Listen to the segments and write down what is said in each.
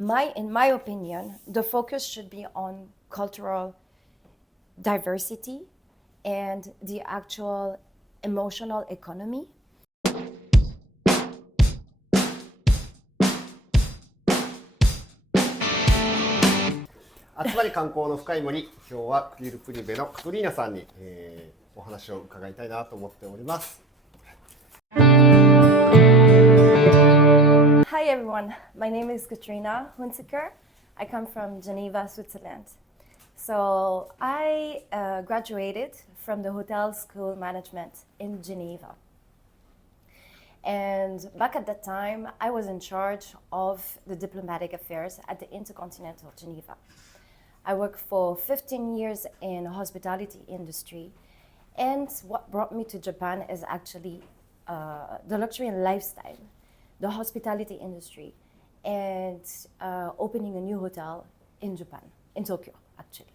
in my opinion, the focus should be on cultural diversity and the actual emotional economy. 集まり観光の深い森、今日はクリルプリベのカトリーナさんに、お話を伺いたいなと思っております。Hi everyone, my name is Katrina Hunziker. I come from Geneva, Switzerland. So I graduated from the Hotel School Management in Geneva. And back at that time, I was in charge of the diplomatic affairs at the Intercontinental Geneva. I worked for 15 years in the hospitality industry. And what brought me to Japan is actually the luxury and lifestyle, the hospitality industry, and opening a new hotel in Japan, in Tokyo, actually.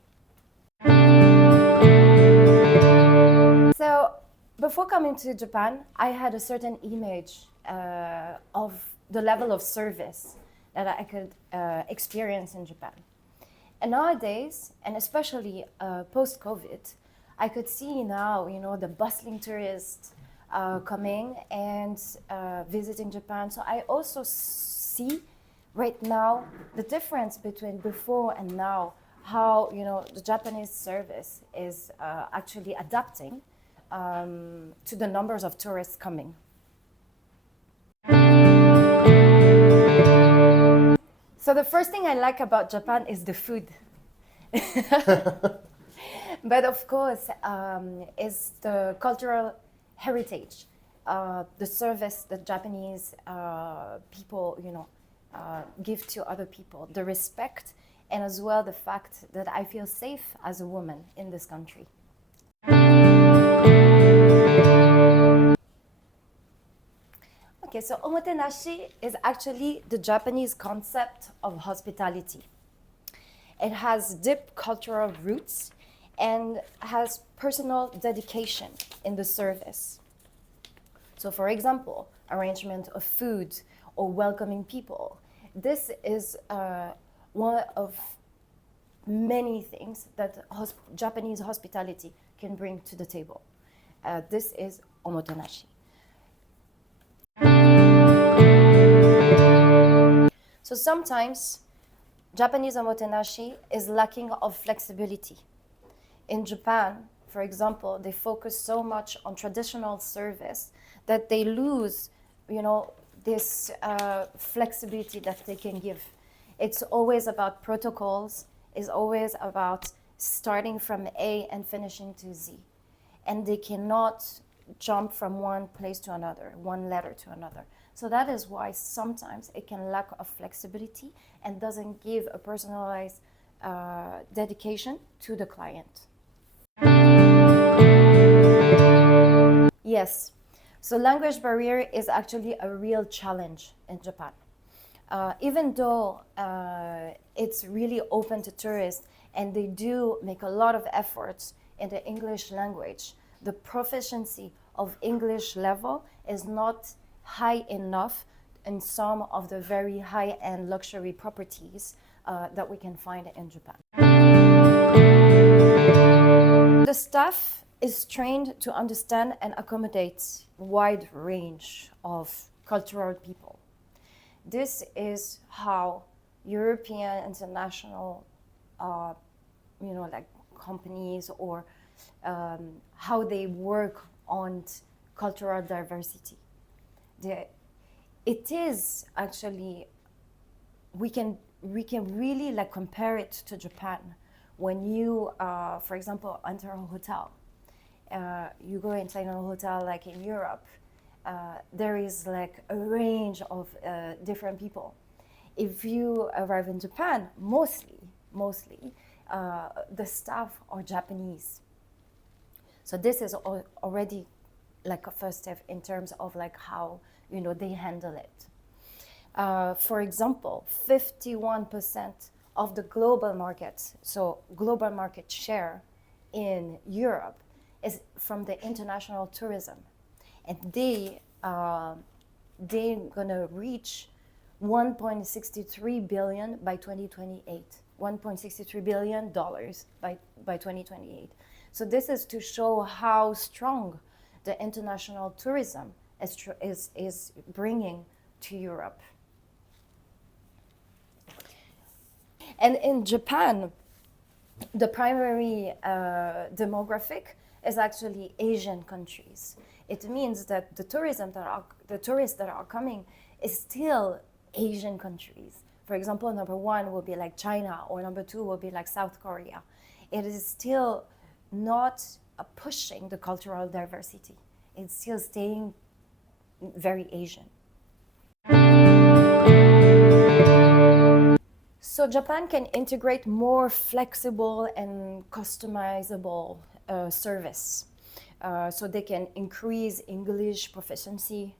So before coming to Japan, I had a certain image of the level of service that I could experience in Japan. And nowadays, and especially post-COVID, I could see now, the bustling tourists coming and visiting Japan. So I also see right now the difference between before and now, how the Japanese service is actually adapting to the numbers of tourists coming. So the first thing I like about Japan is the food. But of course, is the cultural heritage, the service that Japanese people, give to other people, the respect, and as well the fact that I feel safe as a woman in this country. Okay, so omotenashi is actually the Japanese concept of hospitality. It has deep cultural roots and has personal dedication in the service. So for example, arrangement of food or welcoming people. This is one of many things that Japanese hospitality can bring to the table. This is omotenashi. So sometimes Japanese omotenashi is lacking of flexibility. In Japan, for example, they focus so much on traditional service that they lose, this flexibility that they can give. It's always about protocols, it's always about starting from A and finishing to Z. And they cannot jump from one place to another, one letter to another. So that is why sometimes it can lack of flexibility and doesn't give a personalized dedication to the client. Yes, so language barrier is actually a real challenge in Japan. Even though it's really open to tourists and they do make a lot of efforts in the English language, the proficiency of English level is not high enough in some of the very high-end luxury properties that we can find in Japan. The staff is trained to understand and accommodate a wide range of cultural people. This is how European international, companies or how they work on cultural diversity. It is actually, we can really compare it to Japan. When you, for example, enter a hotel, you go inside a hotel like in Europe, there is like a range of different people. If you arrive in Japan, mostly, the staff are Japanese. So this is already like a first step in terms of like how they handle it. For example, 51% of the global market, so global market share in Europe is from the international tourism, and they're gonna reach $1.63 billion by 2028. $1.63 billion by 2028. So this is to show how strong the international tourism is bringing to Europe. And in Japan, the primary demographic is actually Asian countries. It means that the tourists that are coming is still Asian countries. For example, number one will be like China, or number two will be like South Korea. It is still not pushing the cultural diversity. It's still staying very Asian. So Japan can integrate more flexible and customizable service. So they can increase English proficiency.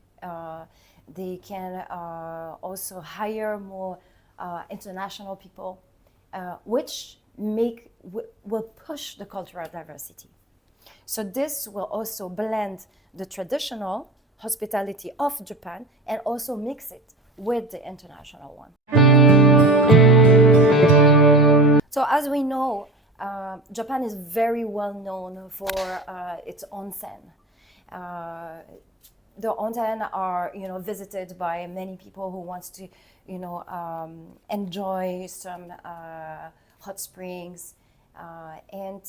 They can also hire more international people, which will push the cultural diversity. So this will also blend the traditional hospitality of Japan and also mix it with the international one. So as we know, Japan is very well known for its onsen. The onsen are, visited by many people who wants to, enjoy some hot springs, and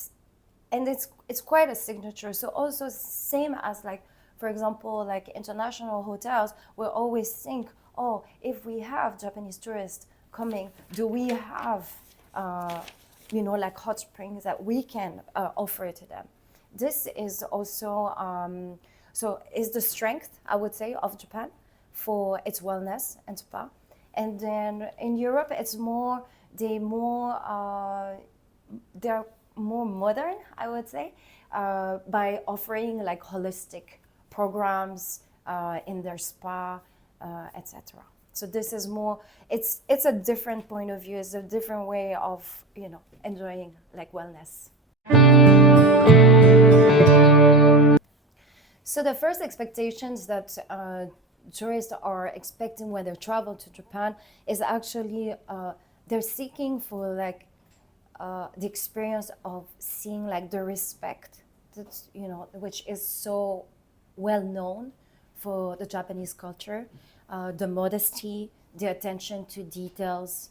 it's quite a signature. So also same as for example, international hotels will always think, oh, if we have Japanese tourists coming, do we have hot springs that we can offer to them? This is also is the strength, I would say, of Japan for its wellness and spa. And then in Europe, they're more modern, I would say, by offering holistic programs in their spa, etc. So this is more, it's a different point of view, it's a different way of, enjoying wellness. So the first expectations that tourists are expecting when they travel to Japan is actually they're seeking for the experience of seeing the respect that's which is so well known for the Japanese culture, the modesty, the attention to details.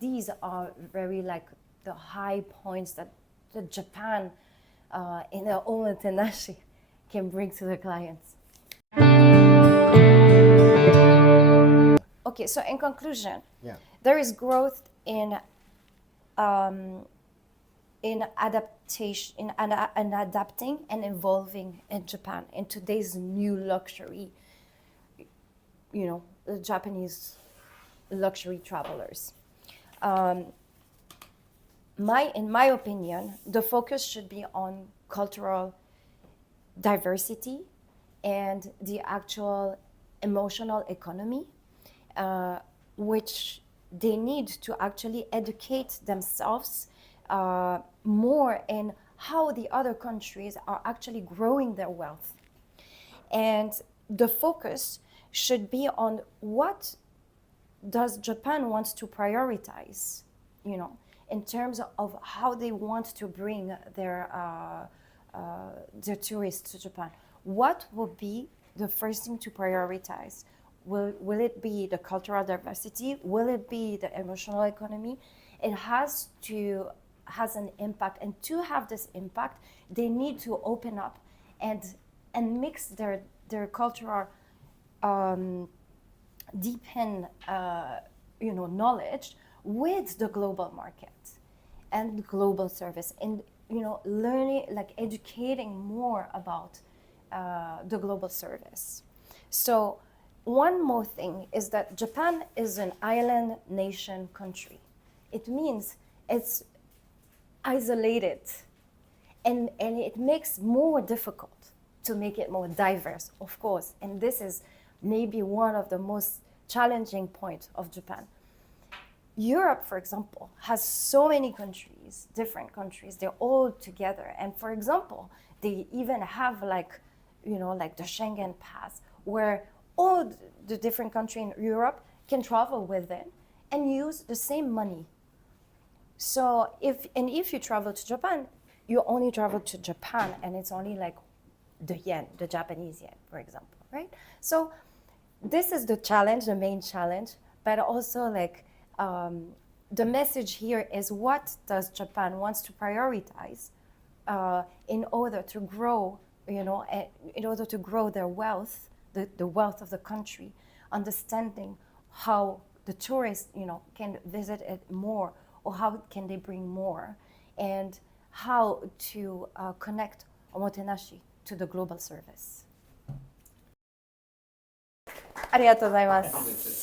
These are very the high points that Japan in their own tenashi can bring to the clients. Okay, so in conclusion, there is growth in adaptation, in adapting and evolving in Japan in today's new luxury, the Japanese luxury travelers. In my opinion, the focus should be on cultural diversity and the actual emotional economy, which they need to actually educate themselves more in how the other countries are actually growing their wealth. And the focus should be on what does Japan wants to prioritize, in terms of how they want to bring their tourists to Japan. What will be the first thing to prioritize? Will it be the cultural diversity? Will it be the emotional economy? It has an impact, and to have this impact, they need to open up and mix their cultural deepen knowledge with the global market and global service, and learning, educating more about the global service. So one more thing is that Japan is an island nation country. It means it's isolated, and it makes more difficult to make it more diverse, of course. And this is maybe one of the most challenging points of Japan. Europe, for example, has so many countries, different countries, they're all together. And for example, they even have the Schengen pass, where all the different countries in Europe can travel with it and use the same money. So if you travel to Japan, you only travel to Japan and it's only like the yen, the Japanese yen, for example, right? So this is the challenge, the main challenge, but also like the message here is what does Japan wants to prioritize in order to grow, in order to grow their wealth, the wealth of the country, understanding how the tourists, can visit it more, or how can they bring more, and how to connect omotenashi to the global service. ありがとうございます。